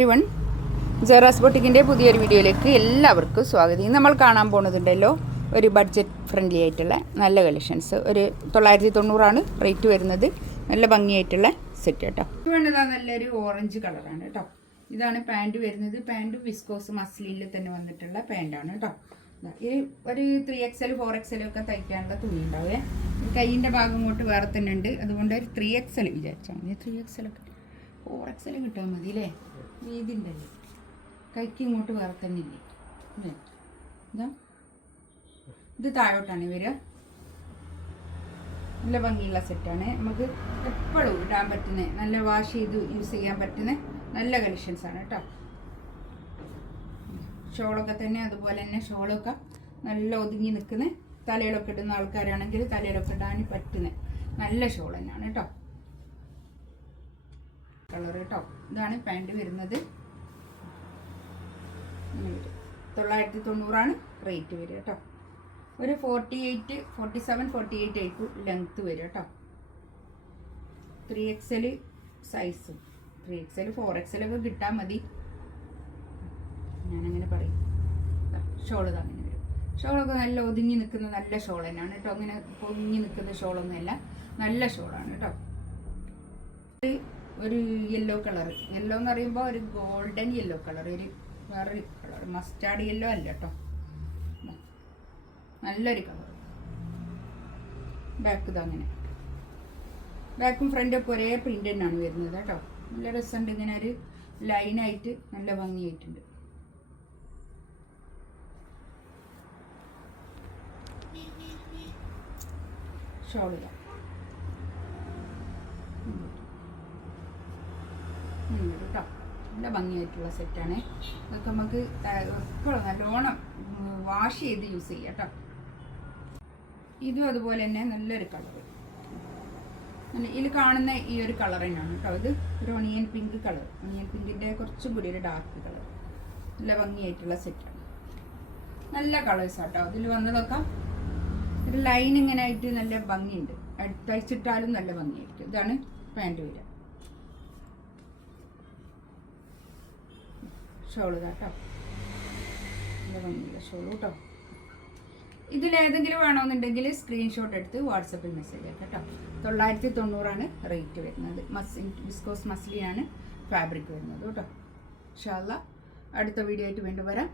Everyone, ജെറാസ് ബൊട്ടിക്കിൻ്റെ പുതിയൊരു വീഡിയോയിലേക്ക് എല്ലാവർക്കും സ്വാഗതം. ഇന്ന് നമ്മൾ കാണാൻ പോകുന്നതുണ്ടല്ലോ ഒരു ബഡ്ജറ്റ് ഫ്രണ്ട്ലി ആയിട്ടുള്ള നല്ല കളക്ഷൻസ്. ഒരു 990 റേറ്റ് വരുന്നത്. നല്ല ഭംഗിയായിട്ടുള്ള സെറ്റ് കേട്ടോ. ഇത് വേണ്ടതാ നല്ലൊരു ഓറഞ്ച് കളറാണ് കേട്ടോ. ഇതാണ് പാൻറ് വരുന്നത്. പാൻറ് വിസ്കോസ് മസ്ലിനിൽ തന്നെ വന്നിട്ടുള്ള പാൻറ്റാണ് കേട്ടോ. ഈ ഒരു 3XL 4XL ഒക്കെ തയ്ക്കാനുള്ള തുണി ഉണ്ടാവേ. കൈയിൻ്റെ ഭാഗം ഇങ്ങോട്ട് വേറെ തന്നെ ഉണ്ട്. അതുകൊണ്ട് ഒരു 3XL വിചാരിച്ചാൽ മതി. 3XL ഒക്കെ 4XL കിട്ടാൻ മതി അല്ലേ? വീതി ഉണ്ടല്ലേ, കൈക്ക് ഇങ്ങോട്ട് വേറെ തന്നെ ഇല്ലേ? ഇതാ ഇത് താഴോട്ടാണ് വരിക. നല്ല ഭംഗിയുള്ള സെറ്റാണ്. നമുക്ക് എപ്പോഴും ഇടാൻ പറ്റുന്ന, നല്ല വാഷ് ചെയ്ത് യൂസ് ചെയ്യാൻ പറ്റുന്ന നല്ല കളക്ഷൻസാണ് കേട്ടോ. ഷോളൊക്കെ തന്നെ അതുപോലെ തന്നെ ഷോളൊക്കെ നല്ല ഒതുങ്ങി നിൽക്കുന്ന, തലയിലൊക്കെ ഇടുന്ന ആൾക്കാരാണെങ്കിൽ തലയിലൊക്കെ ഇടാൻ പറ്റുന്ന നല്ല ഷോൾ തന്നെയാണ് കേട്ടോ. കളർ കേട്ടോ. ഇതാണ് പാൻറ് വരുന്നത്. 990 റേറ്റ് വരിക കേട്ടോ. ഒരു 47 48 ആയിരിക്കും ലെങ്ത്ത് വരിക കേട്ടോ. 3XL സൈസും 3XL 4XL ഒക്കെ കിട്ടാൻ മതി, ഞാനങ്ങനെ പറയും. ഷോള് അങ്ങനെ വരും. ഷോളൊക്കെ നല്ല ഒതുങ്ങി നിൽക്കുന്ന നല്ല ഷോൾ തന്നെയാണ് കേട്ടോ. അങ്ങനെ പൊങ്ങി നിൽക്കുന്ന ഷോളൊന്നുമല്ല, നല്ല ഷോളാണ് കേട്ടോ. ഒരു യെല്ലോ കളർ, യെല്ലോ എന്ന് പറയുമ്പോൾ ഒരു ഗോൾഡൻ യെല്ലോ കളർ, ഒരു വേറൊരു കളർ, മസ്റ്റാർഡ് യെല്ലോ അല്ല കേട്ടോ. നല്ലൊരു കളർ. ബാക്ക് ഇത് അങ്ങനെ, ബാക്കും ഫ്രണ്ടൊക്കെ ഒരേ പ്രിൻ്റ് തന്നെയാണ് വരുന്നത് കേട്ടോ. നല്ല രസമുണ്ട്. ഇങ്ങനെ ഒരു ലൈനായിട്ട് നല്ല ഭംഗിയായിട്ടുണ്ട്. ഷോളില്ല കേട്ടോ. നല്ല ഭംഗിയായിട്ടുള്ള സെറ്റാണ്. ഇതൊക്കെ നമുക്ക് എപ്പോഴും നല്ലോണം വാഷ് ചെയ്ത് യൂസ് ചെയ്യാം കേട്ടോ. ഇതും അതുപോലെ തന്നെ നല്ലൊരു കളർ. ഇതിൽ കാണുന്ന ഈ ഒരു കളർ തന്നെയാണ് കേട്ടോ. ഇത് ഒരു ഒണിയൻ പിങ്ക് കളർ, ഒണിയൻ പിങ്കിൻ്റെ കുറച്ചും കൂടി ഒരു ഡാർക്ക് കളർ. നല്ല ഭംഗിയായിട്ടുള്ള സെറ്റാണ്. നല്ല കളേഴ്സാണ് കേട്ടോ. അതിൽ വന്നതൊക്കെ ഒരു ലൈൻ ഇങ്ങനെ ആയിട്ട് നല്ല ഭംഗിയുണ്ട്. തയ്ച്ചിട്ടാലും നല്ല ഭംഗിയായിരിക്കും. ഇതാണ് പാൻറ് വരിക. ഷോള് കേട്ടോ. നല്ല ഭംഗിയുള്ള ഷോള് കേട്ടോ. ഇതിലേതെങ്കിലും വേണമെന്നുണ്ടെങ്കിൽ സ്ക്രീൻഷോട്ട് എടുത്ത് വാട്സപ്പിൽ മെസ്സേജ് ആക്കാം കേട്ടോ. 990 റേറ്റ് വരുന്നത്. വിസ്കോസ് മസ്ലിനാണ് ഫാബ്രിക് വരുന്നത് കേട്ടോ. ഇൻഷാ അല്ലാഹ് അടുത്ത വീഡിയോ ആയിട്ട് വീണ്ടും വരാം.